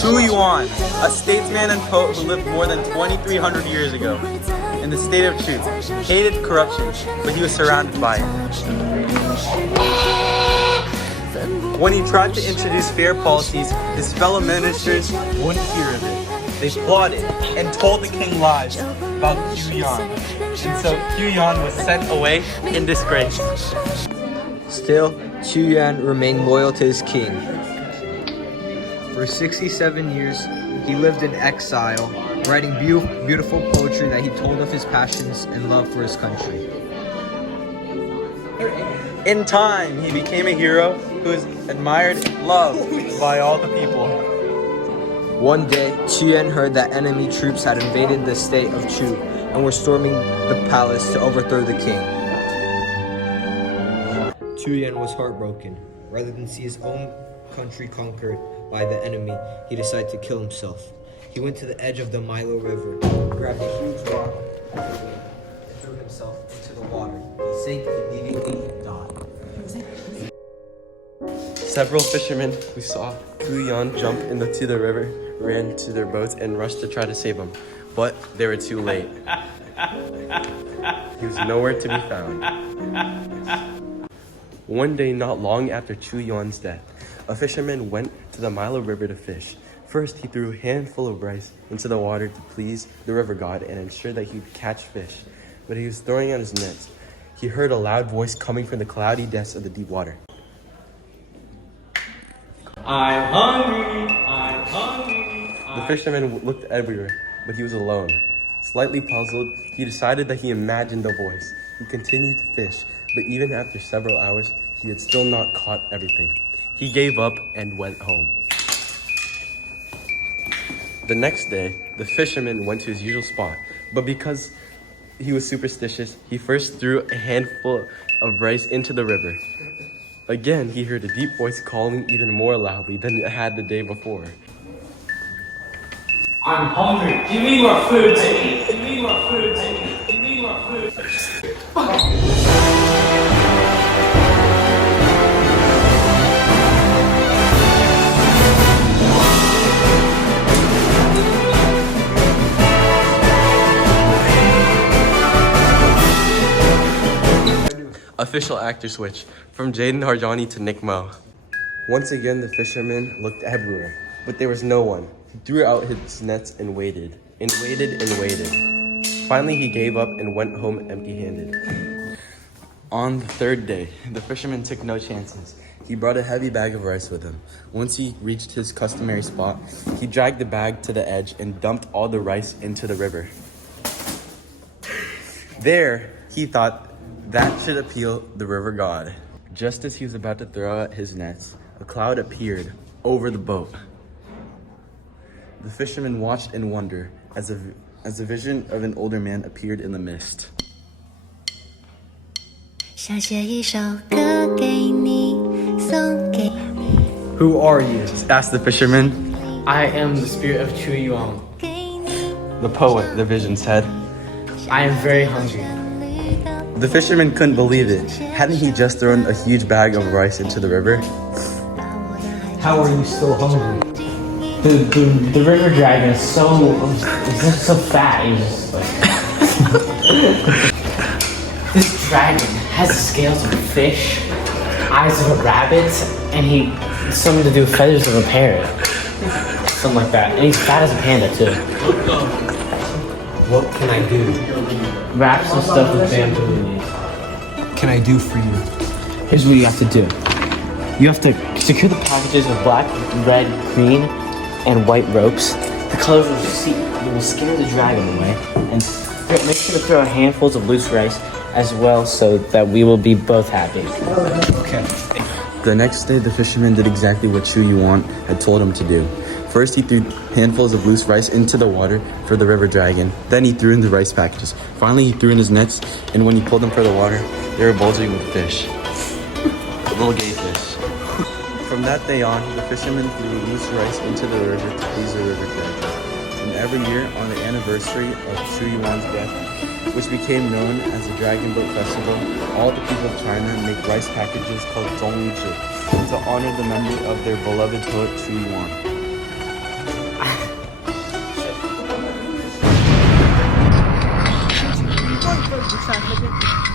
Chu Yuan, a statesman and poet who lived more than 2,300 years ago in the state of Chu, hated corruption, but he was surrounded by it. When he tried to introduce fair policies, his fellow ministers wouldn't hear of it. They plotted and told the king lies about Chu Yuan, and so Chu Yuan was sent away in disgrace. Still, Chu Yuan remained loyal to his king. For 67 years, he lived in exile, writing beautiful poetry that he told of his passions and love for his country. In time, he became a hero who was admired and loved by all the people. One day, Chu Yuan heard that enemy troops had invaded the state of Chu and were storming the palace to overthrow the king. Chu Yuan was heartbroken. Rather than see his own country conquered by the enemy, he decided to kill himself. He went to the edge of the Milo River, grabbed a huge rock, and threw himself into the water. He sank immediately and died. Several fishermen who saw Chu Yuan jump into the river ran to their boats and rushed to try to save him, but they were too late. He was nowhere to be found. One day, not long after Chu Yuan's death, a fisherman went to the Milo River to fish. First, he threw a handful of rice into the water to please the river god and ensure that he would catch fish. But he was throwing out his nets. He heard a loud voice coming from the cloudy depths of the deep water. I'm hungry, I'm hungry. The fisherman looked everywhere, but he was alone. Slightly puzzled, he decided that he imagined the voice. He continued to fish, but even after several hours, he had still not caught everything. He gave up and went home. The next day, the fisherman went to his usual spot, but because he was superstitious, he first threw a handful of rice into the river. Again, he heard a deep voice calling even more loudly than it had the day before. I'm hungry. Give me more food to eat. Give me more food to eat. Give me more food. Official actor switch from Jaden Harjani to Nick Mo. Once again, the fisherman looked everywhere, but there was no one. He threw out his nets and waited, and waited, and waited. Finally, he gave up and went home empty-handed. On the third day, the fisherman took no chances. He brought a heavy bag of rice with him. Once he reached his customary spot, he dragged the bag to the edge and dumped all the rice into the river. There, he thought that should appeal the river god. Just as he was about to throw out his nets, a cloud appeared over the boat. The fisherman watched in wonder as a vision of an older man appeared in the mist. Who are you? Asked the fisherman. I am the spirit of Chu Yuan. The poet, the vision said. I am very hungry. The fisherman couldn't believe it. Hadn't he just thrown a huge bag of rice into the river? How are you still hungry? The river dragon is so fat. He's just like this dragon has the scales of a fish, eyes of a rabbit, and something to do with feathers of a parrot. Something like that. And he's fat as a panda too. What can I do? Wrap some stuff with bamboo leaves. Can I do for you? Here's what you have to do. You have to secure the packages with black, red, green, and white ropes. The colors will scare the dragon away. And make sure to throw handfuls of loose rice as well so that we will be both happy. Okay. The next day, the fisherman did exactly what Chu Yuan had told him to do. First, he threw handfuls of loose rice into the water for the river dragon. Then he threw in the rice packages. Finally, he threw in his nets, and when he pulled them for the water, they were bulging with fish. Little gay fish. From that day on, the fisherman threw loose rice into the river to please the river dragon. And every year, on the anniversary of Chu Yuan's death, which became known as the Dragon Boat Festival, all the people of China make rice packages called zhongzhi to honor the memory of their beloved poet Chu Yuan. good. Good shot. Look at